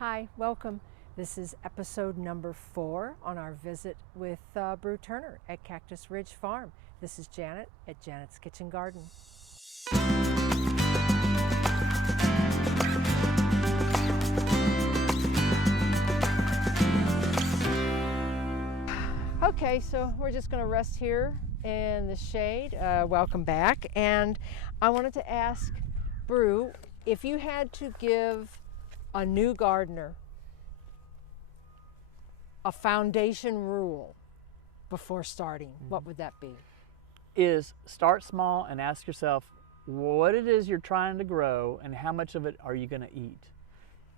Hi, welcome. This is episode number 4 on our visit with Brieux Turner at Cactus Ridge Farm. This is Janet at Janet's Kitchen Garden. Okay, so we're just going to rest here in the shade. Welcome back. And I wanted to ask Brieux, if you had to give a new gardener a foundation rule before starting, what would that be? Is start small and ask yourself what it is you're trying to grow and how much of it are you going to eat?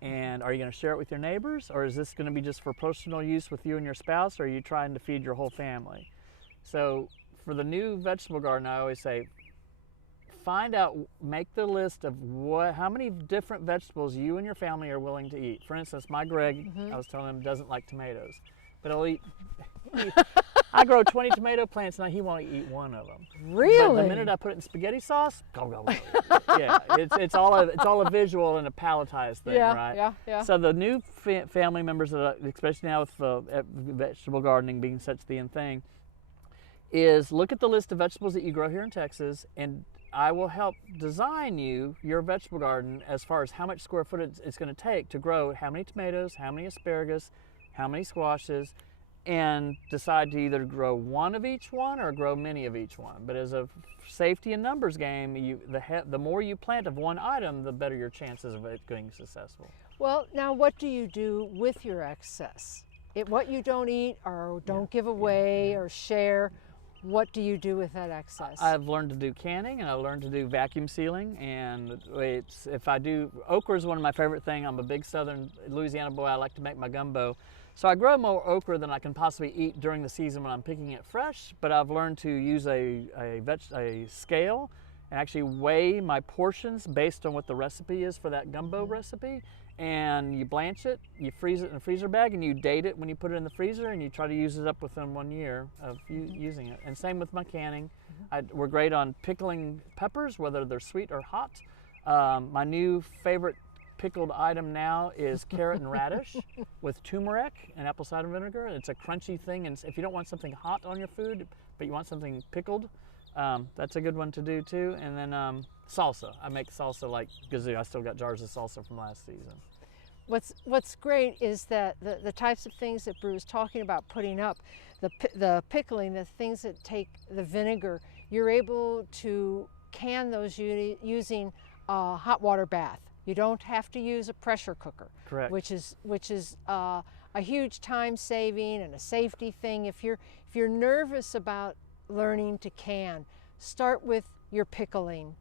And are you going to share it with your neighbors, or is this going to be just for personal use with you and your spouse, or are you trying to feed your whole family? So for the new vegetable garden, I always say, find out, make the list of how many different vegetables you and your family are willing to eat. For instance, my Greg, I was telling him, doesn't like tomatoes, but he'll eat. I grow 20 tomato plants now, he won't eat one of them. Really? But the minute I put it in spaghetti sauce, go. Yeah, it's all a visual and a palletized thing, right? Yeah. So the new family members, especially now with vegetable gardening being such the in thing, is look at the list of vegetables that you grow here in Texas, and I will help design your vegetable garden as far as how much square footage it's going to take to grow how many tomatoes, how many asparagus, how many squashes, and decide to either grow one of each one or grow many of each one. But as a safety and numbers game, the more you plant of one item, the better your chances of it being successful. Well, now what do you do with your excess? What you don't eat or don't give away or share, what do you do with that excess? I've learned to do canning, and I learned to do vacuum sealing, and okra is one of my favorite things. I'm a big southern Louisiana boy. I like to make my gumbo. So I grow more okra than I can possibly eat during the season when I'm picking it fresh, but I've learned to use a scale and actually weigh my portions based on what the recipe is for that gumbo recipe. And you blanch it, you freeze it in a freezer bag, and you date it when you put it in the freezer, and you try to use it up within 1 year of using it. And same with my canning. We're great on pickling peppers, whether they're sweet or hot. My new favorite pickled item now is carrot and radish with turmeric and apple cider vinegar. It's a crunchy thing, and if you don't want something hot on your food, but you want something pickled, that's a good one to do too. And then salsa. I make salsa like gazoo. I still got jars of salsa from last season. What's great is that the types of things that Brieux is talking about putting up, the pickling, the things that take the vinegar, you're able to can those using a hot water bath. You don't have to use a pressure cooker. Correct. Which is a huge time saving and a safety thing. If you're nervous about learning to can, start with your pickling,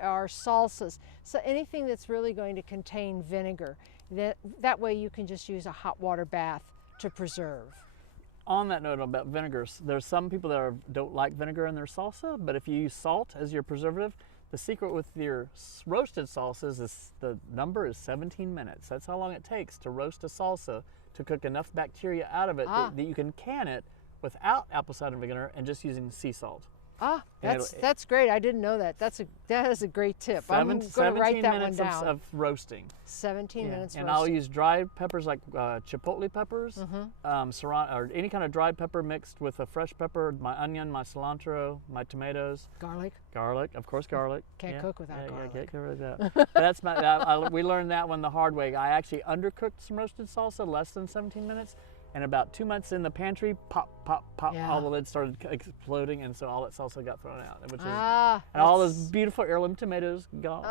our salsas, so anything that's really going to contain vinegar. That way you can just use a hot water bath to preserve. On that note about vinegars, there's some people that don't like vinegar in their salsa, but if you use salt as your preservative, the secret with your roasted salsas is the number is 17 minutes. That's how long it takes to roast a salsa to cook enough bacteria out of it that you can can it without apple cider vinegar and just using sea salt. That's great. I didn't know that. That is a great tip. I'm going to write that one down. 17 minutes of roasting. 17 minutes and roasting. I'll use dried peppers like chipotle peppers, serrano, or any kind of dried pepper mixed with a fresh pepper, my onion, my cilantro, my tomatoes. Garlic, of course, garlic. Can't cook without garlic. Can't cook without that. That's we learned that one the hard way. I actually undercooked some roasted salsa, less than 17 minutes. And about 2 months in the pantry, pop, all the lids started exploding, and so all that salsa got thrown out. And all those beautiful heirloom tomatoes gone.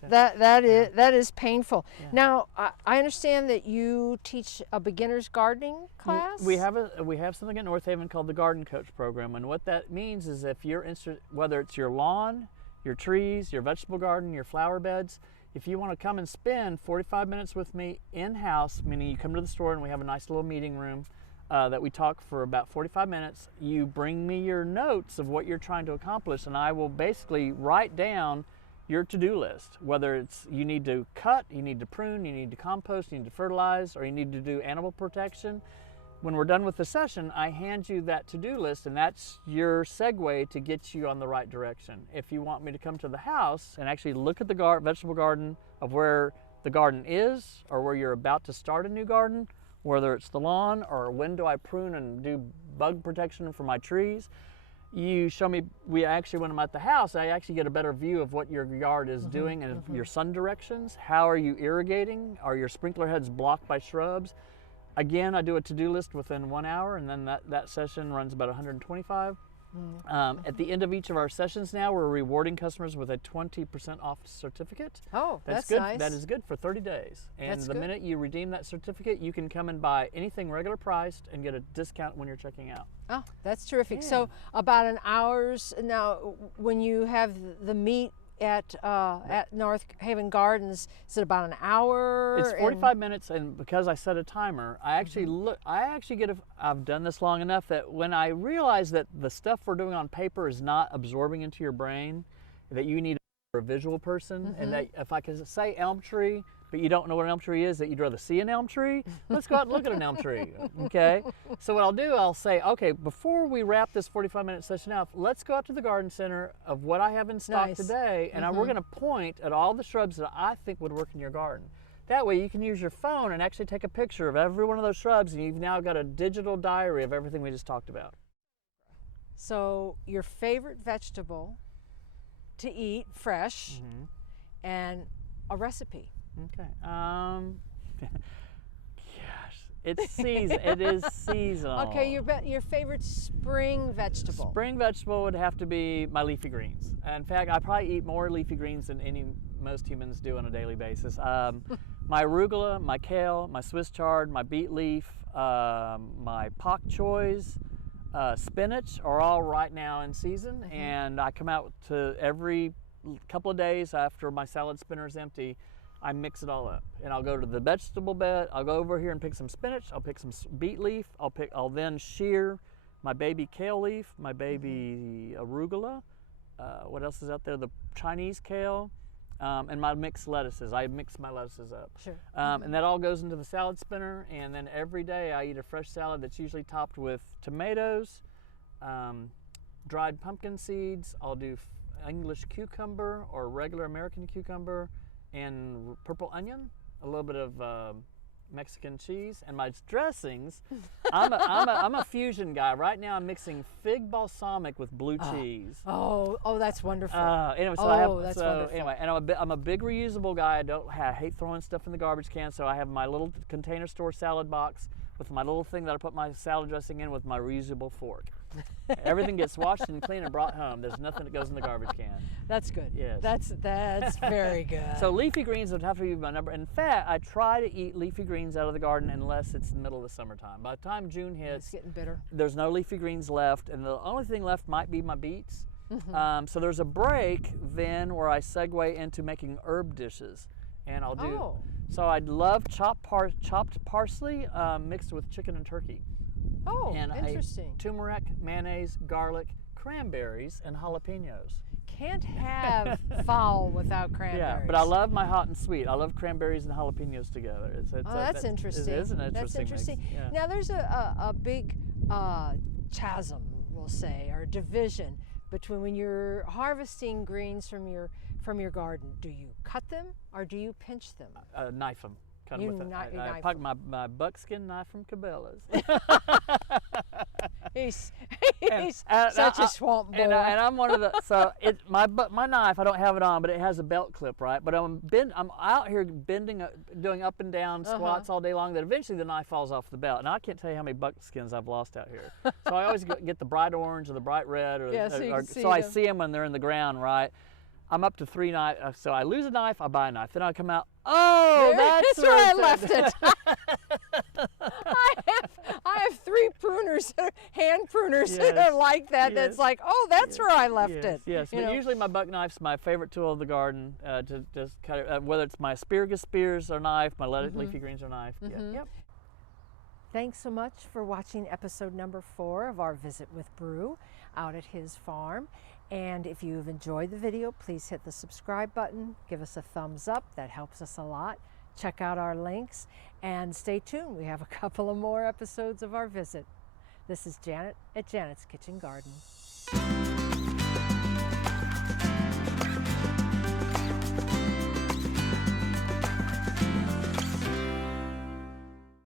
That is painful. Yeah. Now, I understand that you teach a beginner's gardening class? We have something at North Haven called the Garden Coach Program, and what that means is if you're interested, whether it's your lawn, your trees, your vegetable garden, your flower beds, if you want to come and spend 45 minutes with me in-house, meaning you come to the store and we have a nice little meeting room that we talk for about 45 minutes, you bring me your notes of what you're trying to accomplish, and I will basically write down your to-do list, whether it's you need to cut, you need to prune, you need to compost, you need to fertilize, or you need to do animal protection. When we're done with the session, I hand you that to-do list, and that's your segue to get you on the right direction. If you want me to come to the house and actually look at the vegetable garden of where the garden is, or where you're about to start a new garden, whether it's the lawn or when do I prune and do bug protection for my trees. You show me, when I'm at the house, I actually get a better view of what your yard is doing and your sun directions. How are you irrigating? Are your sprinkler heads blocked by shrubs? Again, I do a to-do list within 1 hour, and then that session runs about 125. At the end of each of our sessions now, we're rewarding customers with a 20% off certificate. Oh, that's good. nice. That is good for 30 days. And That's the good. minute you redeem that certificate, you can come and buy anything regular priced and get a discount when you're checking out. Oh, that's terrific. Yeah. So about an hour's now, when you have the meet at North Haven Gardens, is it about an hour? It's 45 minutes, and because I set a timer, I actually I've done this long enough that when I realize that the stuff we're doing on paper is not absorbing into your brain, that you need a visual person, and that if I can say elm tree, but you don't know what an elm tree is, that you'd rather see an elm tree, let's go out and look at an elm tree, okay? So what I'll say, okay, before we wrap this 45-minute session out, let's go out to the garden center of what I have in stock today, and we're gonna point at all the shrubs that I think would work in your garden. That way you can use your phone and actually take a picture of every one of those shrubs, and you've now got a digital diary of everything we just talked about. So your favorite vegetable to eat fresh and a recipe. Okay. Gosh, it's season. It is seasonal. Okay, your favorite spring vegetable. Spring vegetable would have to be my leafy greens. In fact, I probably eat more leafy greens than most humans do on a daily basis. My arugula, my kale, my Swiss chard, my beet leaf, my pak choys, spinach are all right now in season, and I come out to every couple of days after my salad spinner is empty. I mix it all up, and I'll go to the vegetable bed. I'll go over here and pick some spinach. I'll pick some beet leaf. I'll then shear my baby kale leaf, my baby arugula. What else is out there? The Chinese kale, and my mixed lettuces. I mix my lettuces up. Sure. And that all goes into the salad spinner. And then every day I eat a fresh salad that's usually topped with tomatoes, dried pumpkin seeds. I'll do English cucumber or regular American cucumber, and purple onion, a little bit of Mexican cheese, and my dressings. I'm a fusion guy. Right now I'm mixing fig balsamic with blue cheese. Oh, that's wonderful. Anyway, That's wonderful. Anyway, and I'm a big reusable guy. I hate throwing stuff in the garbage can, so I have my little container store salad box with my little thing that I put my salad dressing in with my reusable fork. Everything gets washed and clean and brought home. There's nothing that goes in the garbage can. That's good. Yes. That's very good. So leafy greens would have to be my number. In fact, I try to eat leafy greens out of the garden unless it's the middle of the summertime. By the time June hits, it's getting bitter. There's no leafy greens left, and the only thing left might be my beets. So there's a break then where I segue into making herb dishes, and I'll do. So I'd love chopped parsley mixed with chicken and turkey. Oh, and interesting. Turmeric, mayonnaise, garlic, cranberries, and jalapenos. Can't have fowl without cranberries. Yeah, but I love my hot and sweet. I love cranberries and jalapenos together. That's interesting. It is an interesting That's interesting. mix. Yeah. Now there's a big chasm, we'll say, or division between when you're harvesting greens from your garden. Do you cut them or do you pinch them? Knife them. You with knife I pluck my buckskin knife from Cabela's. He's and such a swamp boy. And I'm one of the my knife, I don't have it on, but it has a belt clip, right? But I'm out here bending, doing up and down squats all day long. That eventually the knife falls off the belt, and I can't tell you how many buckskins I've lost out here. So I always get the bright orange or the bright red, so I see them when they're in the ground, right? I'm up to 3 knives, so I lose a knife, I buy a knife. Then I come out, that's where I left it. I have 3 pruners, hand pruners that are like that. That's like, that's where I left it. Yes, but usually my buck knife's my favorite tool of the garden to just cut it, whether it's my asparagus spears or knife, my leafy greens or knife. Yep. Thanks so much for watching episode number 4 of our visit with Brieux out at his farm. And if you've enjoyed the video, please hit the subscribe button, give us a thumbs up, that helps us a lot. Check out our links and stay tuned. We have a couple of more episodes of our visit. This is Janet at Janet's Kitchen Garden.